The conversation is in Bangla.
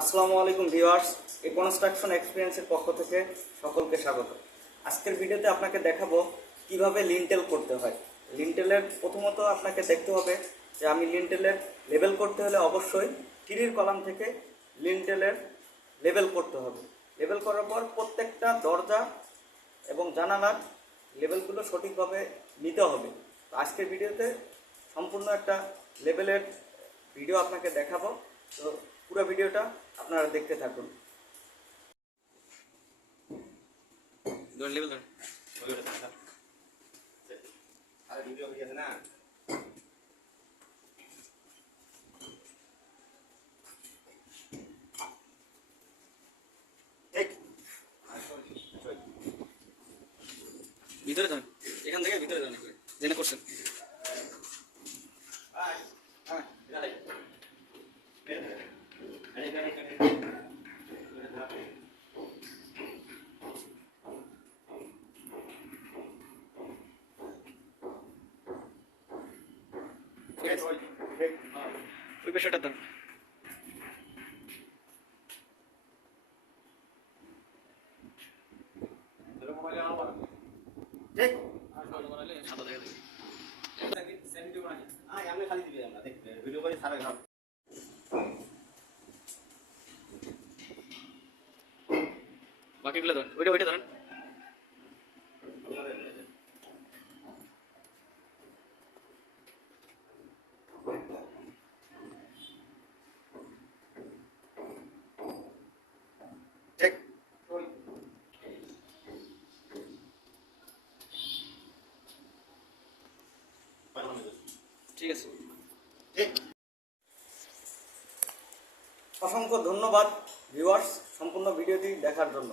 আসসালামু আলাইকুম ভিউয়ার্স, এই কনস্ট্রাকশন এক্সপিরিয়েন্সের পক্ষ থেকে সকলকে স্বাগত। আজকের ভিডিওতে আপনাকে দেখাবো কিভাবে লিন্টেল করতে হয়। লিন্টেলের প্রথমত আপনাকে দেখতে হবে যে আমি লিন্টেলের লেবেল করতে হলে অবশ্যই থ্রির কলাম থেকে লিন্টেলের লেবেল করতে হবে। লেবেল করার পর প্রত্যেকটা দরজা এবং জানালার লেবেলগুলো সঠিকভাবে নিতে হবে। তো আজকের ভিডিওতে সম্পূর্ণ একটা লেবেলের ভিডিও আপনাকে দেখাবো। তো পুরো ভিডিওটা আপনারা দেখতে থাকুন। ভিতরে যান, এখান থেকে ভিতরে যান, জেনে করছেন। ওই পেশাটা দেন। সাদা দেখা দেখি। বাকিগুলো ধরেন, ওইটা ধরেন। ঠিক আছে। অসংখ্য ধন্যবাদ ভিউয়ার্স সম্পূর্ণ ভিডিওটি দেখার জন্য।